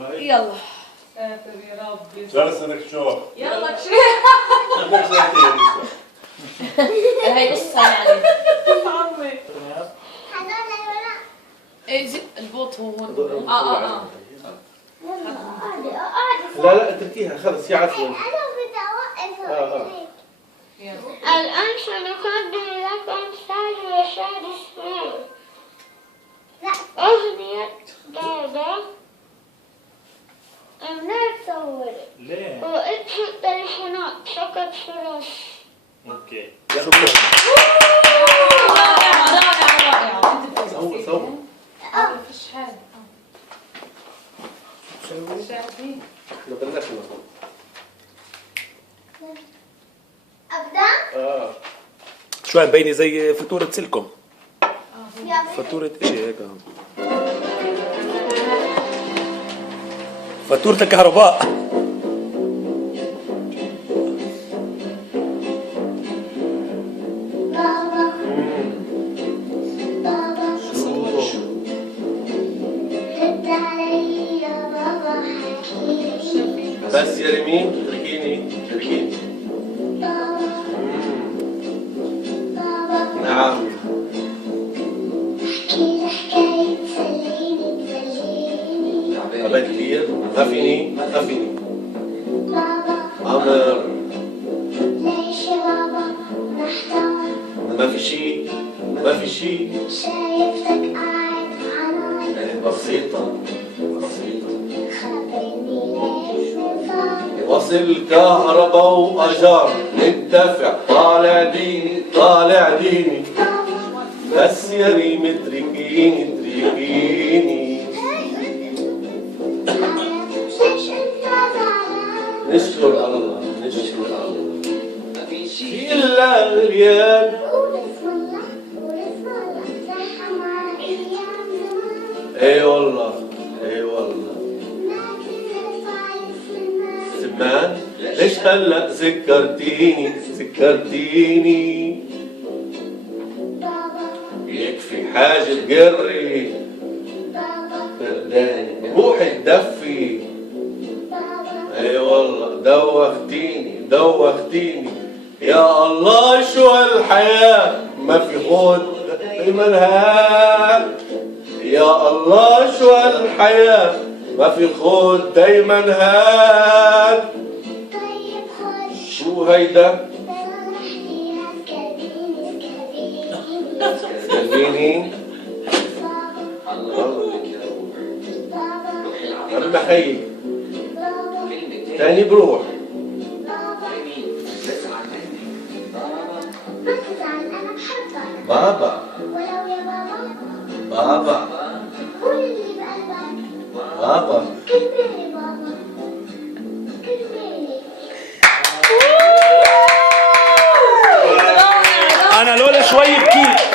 يلا ساتر يا ربي. جالس انك شو؟ يلا كشف. بدك ساعتين لسه. هاي قصة يعني. عمي. ايه زق البوط هو هون. لا لا اتركيها خلص هي عارفة. الآن سنقدم لكم ثاني وسادس أغنية دادا. لا تصور ليه؟ وإدخل التليفونات فقط فلوس. اوكي. شكرا. رائعة. سووا سووا. فيش حاجة. شاهدين. احنا بلشنا. أبدأ؟ شو مبينة زي فاتورة سلكم. فاتورة ايه هيك؟ فاتورة الكهرباء. بابا بابا رد علي يا بابا حكيلي. بس يا ريمين اتركيني. بابا بابا نعم. احكي لي حكاية تسليني. أبد كثير ما فيني. بابا عمر ليش يا بابا محتار؟ ما في شيء. شايفتك قاعد على بسيطة. خبرني ليش وصار؟ وصل كهرباء وأجار نتدفع طالع ديني بس يا ريم اتركيني ليش انت زعلان؟ نشكر الله في إلا غريان. قول اسم الله صحة مع أيام زمان. اي والله ما كنا نفعل سمان. سمان ليش هلا ذكرتيني بابا يكفي حاجة تقري بابا برداني روحي تدفي. بابا اي والله دوختيني يا الله شو هالحياة ما في خود دايما يا الله شو هالحياة ما في خود دايما هاد. طيب خد شو هيدا؟ صلح لي هالكابيني. سلبيني بابا عم بحيي بابا تاني بروح. ما تزعل أنا بحبك. بابا ولو يا بابا قول اللي بقلبك. كلميني بابا كلميني. انا لولا شوي بكيت.